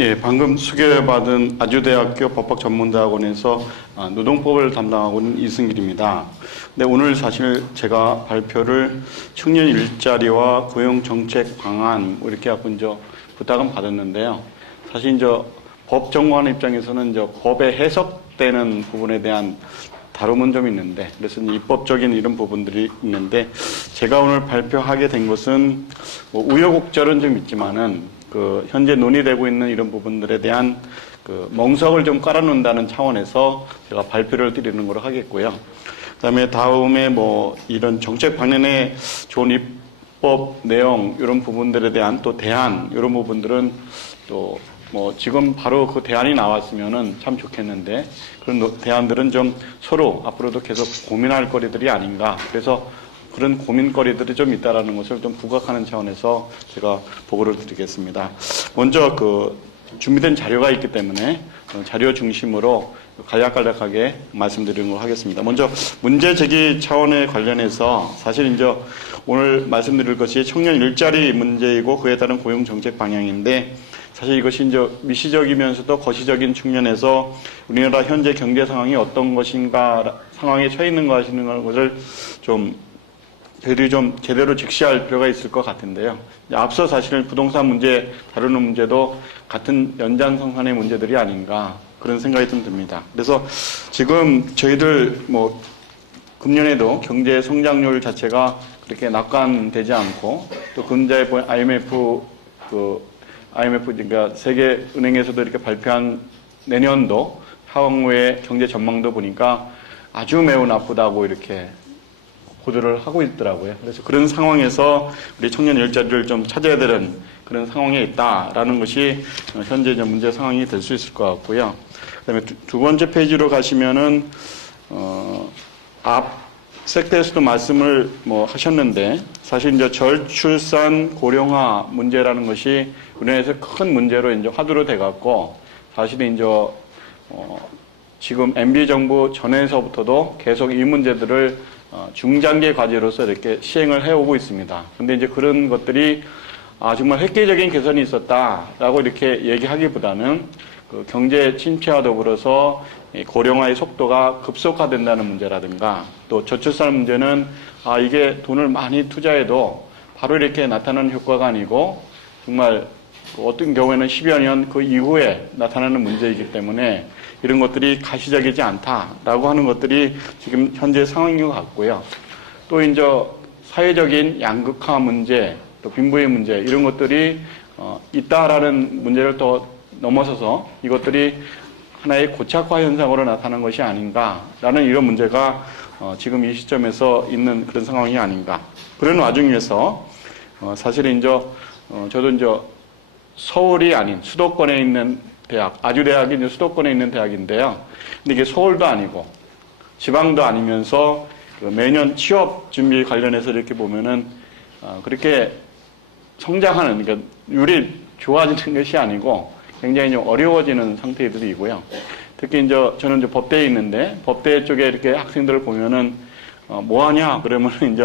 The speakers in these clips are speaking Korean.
예, 방금 소개받은 아주대학교 법학전문대학원에서 노동법을 담당하고 있는 이승길입니다. 근데 오늘 사실 제가 발표를 청년 일자리와 고용정책 방안 이렇게 하고 이제 부탁은 받았는데요. 사실 이제 법 전공하는 입장에서는 이제 법에 해석되는 부분에 대한 다름은 좀 있는데, 그래서 입법적인 이런 부분들이 있는데, 제가 오늘 발표하게 된 것은 뭐 우여곡절은 좀 있지만은 현재 논의되고 있는 이런 부분들에 대한 멍석을 좀 깔아놓는다는 차원에서 제가 발표를 드리는 걸로 하겠고요. 그다음에 다음에 뭐 이런 정책 방향의 좋은 입법 내용 이런 부분들에 대한 또 대안 이런 부분들은 또 뭐 지금 바로 그 대안이 나왔으면은 참 좋겠는데 그런 대안들은 좀 서로 앞으로도 계속 고민할 거리들이 아닌가. 그래서 그런 고민거리들이 좀 있다라는 것을 좀 부각하는 차원에서 제가 보고를 드리겠습니다. 먼저 준비된 자료가 있기 때문에 자료 중심으로 간략간략하게 말씀드리는 걸 하겠습니다. 먼저 문제 제기 차원에 관련해서 사실 이제 오늘 말씀드릴 것이 청년 일자리 문제이고 그에 따른 고용 정책 방향인데 사실 이것이 이제 미시적이면서도 거시적인 측면에서 우리나라 현재 경제 상황이 어떤 것인가 상황에 처해 있는 것을 좀 저희들이 좀 제대로 직시할 필요가 있을 것 같은데요. 앞서 사실은 부동산 문제 다루는 문제도 같은 연장선상의 문제들이 아닌가 그런 생각이 좀 듭니다. 그래서 지금 저희들 뭐 금년에도 경제 성장률 자체가 그렇게 낙관되지 않고 또 근자에 IMF 그러니까 세계은행에서도 이렇게 발표한 내년도 향후의 경제 전망도 보니까 아주 매우 나쁘다고 이렇게 보도를 하고 있더라고요. 그래서 그런 상황에서 우리 청년 일자리를 좀 찾아야 되는 그런 상황에 있다라는 것이 현재 문제 상황이 될 수 있을 것 같고요. 그다음에 두 번째 페이지로 가시면은 앞 섹터에서도 말씀을 뭐 하셨는데 사실 이제 저출산 고령화 문제라는 것이 우리나라에서 큰 문제로 이제 화두로 돼갖고 사실 이제 지금 MB 정부 전에서부터도 계속 이 문제들을 중장기 과제로서 이렇게 시행을 해오고 있습니다. 근데 이제 그런 것들이 정말 획기적인 개선이 있었다라고 이렇게 얘기하기보다는 경제 침체와 더불어서 고령화의 속도가 급속화된다는 문제라든가 또 저출산 문제는 이게 돈을 많이 투자해도 바로 이렇게 나타나는 효과가 아니고 정말 어떤 경우에는 10여 년 그 이후에 나타나는 문제이기 때문에 이런 것들이 가시적이지 않다라고 하는 것들이 지금 현재 상황인 것 같고요. 또 이제 사회적인 양극화 문제, 또 빈부의 문제 이런 것들이 있다라는 문제를 또 넘어서서 이것들이 하나의 고착화 현상으로 나타난 것이 아닌가라는 이런 문제가 지금 이 시점에서 있는 그런 상황이 아닌가. 그런 와중에서 사실은 이제 저도 이제 서울이 아닌 수도권에 있는 대학, 아주대학이 이제 수도권에 있는 대학인데요. 근데 이게 서울도 아니고 지방도 아니면서 매년 취업 준비 관련해서 이렇게 보면은 그렇게 성장하는, 그러니까 율이 좋아지는 것이 아니고 굉장히 좀 어려워지는 상태들이고요. 특히 이제 저는 이제 법대에 있는데 법대 쪽에 이렇게 학생들을 보면은 뭐 하냐 그러면 이제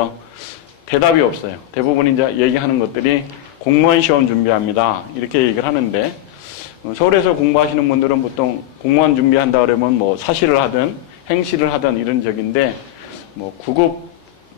대답이 없어요. 대부분 이제 얘기하는 것들이 공무원 시험 준비합니다. 이렇게 얘기를 하는데 서울에서 공부하시는 분들은 보통 공무원 준비한다 그러면 뭐 사시를 하든 행시를 하든 이런 적인데 뭐 9급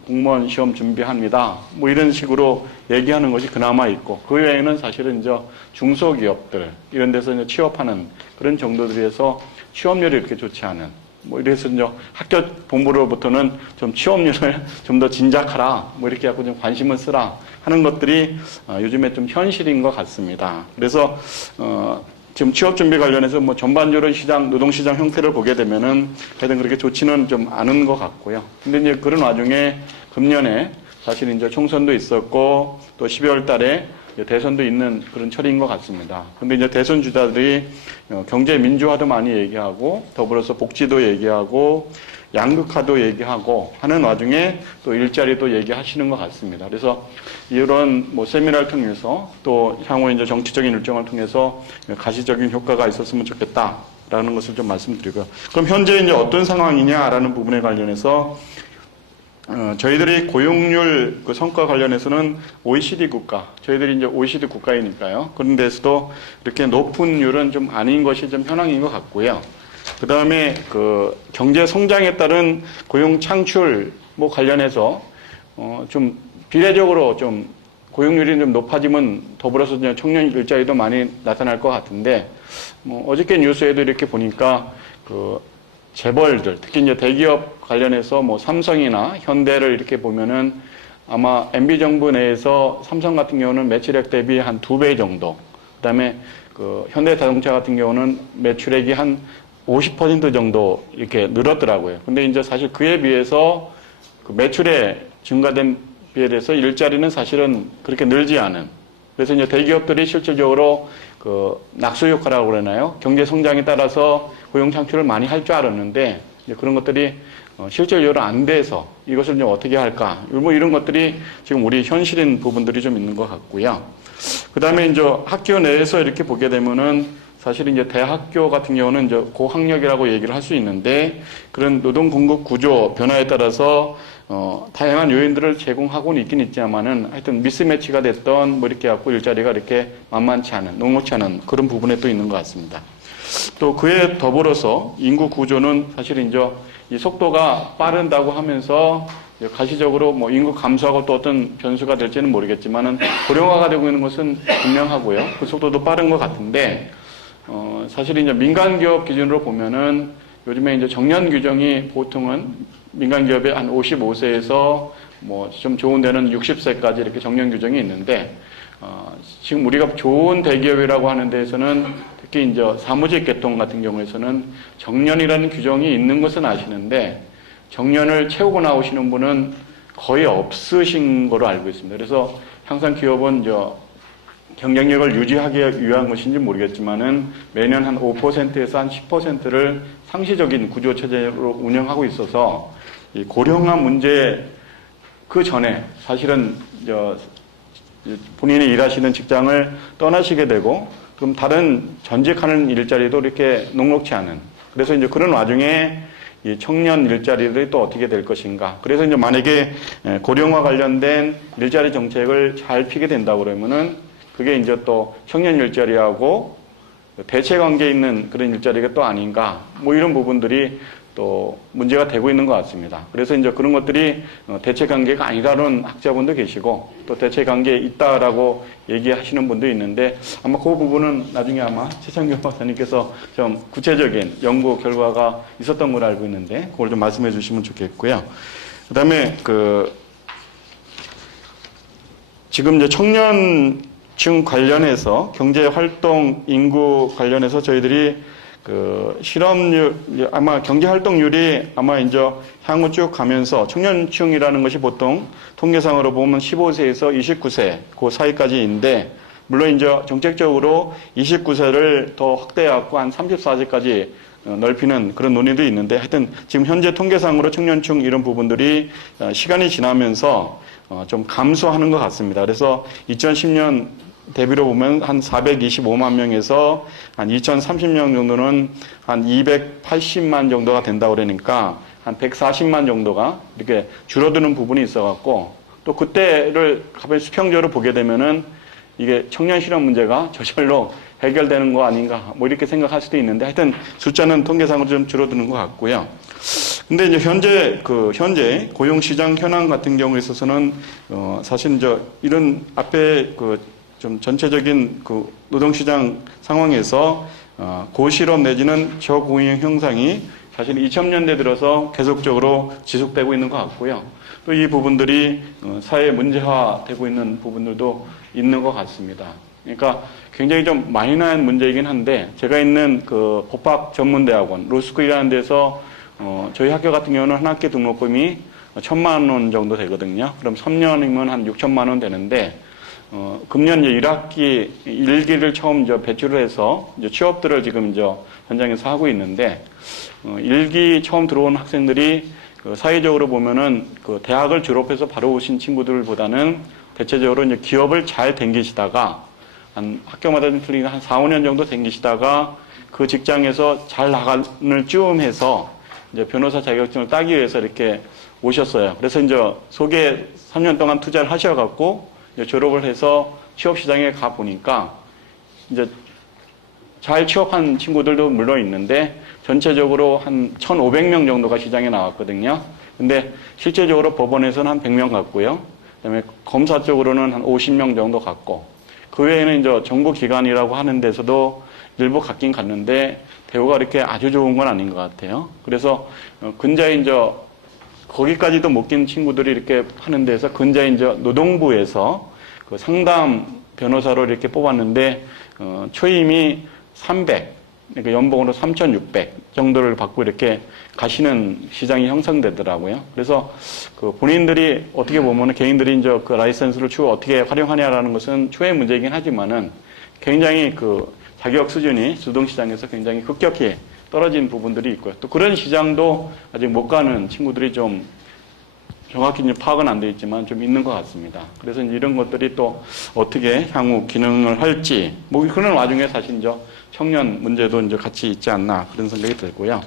공무원 시험 준비합니다. 뭐 이런 식으로 얘기하는 것이 그나마 있고 그 외에는 사실은 이제 중소기업들 이런 데서 이제 취업하는 그런 정도들에서 취업률이 이렇게 좋지 않은 뭐 이래서 이제 학교 본부로부터는 좀 취업률을 좀 더 진작하라 뭐 이렇게 하고 좀 관심을 쓰라 하는 것들이 요즘에 좀 현실인 것 같습니다. 그래서 지금 취업 준비 관련해서 뭐 전반적으로 노동시장 형태를 보게 되면은 하여튼 그렇게 좋지는 좀 않은 것 같고요. 근데 이제 그런 와중에 금년에 사실 이제 총선도 있었고 또 12월 달에 대선도 있는 그런 철인 것 같습니다. 근데 이제 대선 주자들이 경제 민주화도 많이 얘기하고 더불어서 복지도 얘기하고 양극화도 얘기하고 하는 와중에 또 일자리도 얘기하시는 것 같습니다. 그래서 이런 뭐 세미나를 통해서 또 향후 이제 정치적인 일정을 통해서 가시적인 효과가 있었으면 좋겠다라는 것을 좀 말씀드리고요. 그럼 현재 이제 어떤 상황이냐라는 부분에 관련해서 저희들이 고용률 그 성과 관련해서는 OECD 국가, 저희들이 이제 OECD 국가이니까요. 그런 데서도 이렇게 높은 율은 좀 아닌 것이 좀 현황인 것 같고요. 그 다음에 그 경제 성장에 따른 고용 창출 뭐 관련해서 좀 비례적으로 좀 고용률이 좀 높아지면 더불어서 청년 일자리도 많이 나타날 것 같은데, 뭐 어저께 뉴스에도 이렇게 보니까 그 재벌들, 특히 이제 대기업 관련해서 뭐 삼성이나 현대를 이렇게 보면은 아마 MB 정부 내에서 삼성 같은 경우는 매출액 대비 한 2배 정도, 그다음에 그 현대자동차 같은 경우는 매출액이 한 50% 정도 이렇게 늘었더라고요. 근데 이제 사실 그에 비해서 그 매출에 증가된 비에 대해서 일자리는 사실은 그렇게 늘지 않은. 그래서 이제 대기업들이 실질적으로 그 낙수 효과라고 그러나요? 경제 성장에 따라서 고용 창출을 많이 할 줄 알았는데 이제 그런 것들이 실질적으로 안 돼서 이것을 이제 어떻게 할까? 뭐 이런 것들이 지금 우리 현실인 부분들이 좀 있는 것 같고요. 그 다음에 이제 학교 내에서 이렇게 보게 되면은 사실 이제 대학교 같은 경우는 이제 고학력이라고 얘기를 할 수 있는데 그런 노동 공급 구조 변화에 따라서 다양한 요인들을 제공하고는 있긴 있지만은 하여튼 미스매치가 됐던 뭐 이렇게 갖고 일자리가 이렇게 만만치 않은, 녹록치 않은 그런 부분에 또 있는 것 같습니다. 또 그에 더불어서 인구 구조는 사실 이제 이 속도가 빠른다고 하면서 가시적으로 뭐 인구 감소하고 또 어떤 변수가 될지는 모르겠지만은 고령화가 되고 있는 것은 분명하고요. 그 속도도 빠른 것 같은데 사실 이제 민간 기업 기준으로 보면은 요즘에 이제 정년 규정이 보통은 민간 기업에 한 55세에서 뭐 좀 좋은 데는 60세까지 이렇게 정년 규정이 있는데 지금 우리가 좋은 대기업이라고 하는 데에서는 특히 이제 사무직 계통 같은 경우에서는 정년이라는 규정이 있는 것은 아시는데 정년을 채우고 나오시는 분은 거의 없으신 거로 알고 있습니다. 그래서 항상 기업은 이제 경쟁력을 유지하기 위한 것인지 모르겠지만은 매년 한 5%에서 한 10%를 상시적인 구조 체제로 운영하고 있어서 이 고령화 문제 그 전에 사실은 본인이 일하시는 직장을 떠나시게 되고 그럼 다른 전직하는 일자리도 이렇게 녹록치 않은, 그래서 이제 그런 와중에 이 청년 일자리들이 또 어떻게 될 것인가. 그래서 이제 만약에 고령화 관련된 일자리 정책을 잘 피게 된다고 그러면은 그게 이제 또 청년 일자리하고 대체 관계에 있는 그런 일자리가 또 아닌가. 뭐 이런 부분들이 또 문제가 되고 있는 것 같습니다. 그래서 이제 그런 것들이 대체 관계가 아니라는 학자분도 계시고 또 대체 관계에 있다라고 얘기하시는 분도 있는데 아마 그 부분은 나중에 아마 최창규 박사님께서 좀 구체적인 연구 결과가 있었던 걸로 알고 있는데 그걸 좀 말씀해 주시면 좋겠고요. 그 다음에 지금 이제 청년층 관련해서 경제활동 인구 관련해서 저희들이 그 실업률, 아마 경제활동률이 아마 이제 향후 쭉 가면서 청년층이라는 것이 보통 통계상으로 보면 15세에서 29세 그 사이까지인데 물론 이제 정책적으로 29세를 더 확대해갖고 한 34세까지 넓히는 그런 논의도 있는데 하여튼 지금 현재 통계상으로 청년층 이런 부분들이 시간이 지나면서 좀 감소하는 것 같습니다. 그래서 2010년 대비로 보면 한 425만 명에서 한 2030년 정도는 한 280만 정도가 된다고 그러니까 한 140만 정도가 이렇게 줄어드는 부분이 있어갖고 또 그때를 가만히 수평적으로 보게 되면은 이게 청년 실업 문제가 저절로 해결되는 거 아닌가 뭐 이렇게 생각할 수도 있는데 하여튼 숫자는 통계상으로 좀 줄어드는 것 같고요. 근데 이제 현재 고용시장 현황 같은 경우에 있어서는 사실 이제 이런 앞에 좀 전체적인 그 노동시장 상황에서 고실업 내지는 저고용 형상이 사실 2000년대 들어서 계속적으로 지속되고 있는 것 같고요. 또 이 부분들이 사회 문제화되고 있는 부분들도 있는 것 같습니다. 그러니까 굉장히 좀 마이너한 문제이긴 한데 제가 있는 그 법학 전문대학원 로스쿨이라는 데서 저희 학교 같은 경우는 한 학기 등록금이 1000만 원 정도 되거든요. 그럼 3년이면 한 6천만 원 되는데 금년 이제 1학기 1기를 처음 이제 배출을 해서 이제 취업들을 지금 이제 현장에서 하고 있는데 1기 처음 들어온 학생들이 사회적으로 보면은 그 대학을 졸업해서 바로 오신 친구들보다는 대체적으로 이제 기업을 잘 댕기시다가 한 학교마다 좀 틀리게 한 4, 5년 정도 댕기시다가 그 직장에서 잘 나가는 쯤 해서 이제 변호사 자격증을 따기 위해서 이렇게 오셨어요. 그래서 이제 속에 3년 동안 투자를 하셔갖고 이제 졸업을 해서 취업 시장에 가 보니까 이제 잘 취업한 친구들도 물론 있는데 전체적으로 한 1,500명 정도가 시장에 나왔거든요. 근데 실제적으로 법원에서는 한 100명 갔고요. 그다음에 검사 쪽으로는 한 50명 정도 갔고 그 외에는 이제 정부기관이라고 하는 데서도 일부 갔긴 갔는데 대우가 이렇게 아주 좋은 건 아닌 것 같아요. 그래서 근자에 이제 거기까지도 못 낀 친구들이 이렇게 하는 데서 근자에 이제 노동부에서 그 상담 변호사로 이렇게 뽑았는데 초임이 300, 그러니까 연봉으로 3,600 정도를 받고 이렇게 가시는 시장이 형성되더라고요. 그래서 그 본인들이 어떻게 보면 개인들이 이제 그 라이센스를 추후 어떻게 활용하냐라는 것은 추후의 문제이긴 하지만은 굉장히 그 자격 수준이 주동시장에서 굉장히 급격히 떨어진 부분들이 있고요. 또 그런 시장도 아직 못 가는 친구들이 좀 정확히 이제 파악은 안 돼 있지만 좀 있는 것 같습니다. 그래서 이제 이런 것들이 또 어떻게 향후 기능을 할지, 뭐 그런 와중에 사실 이제 청년 문제도 이제 같이 있지 않나 그런 생각이 들고요.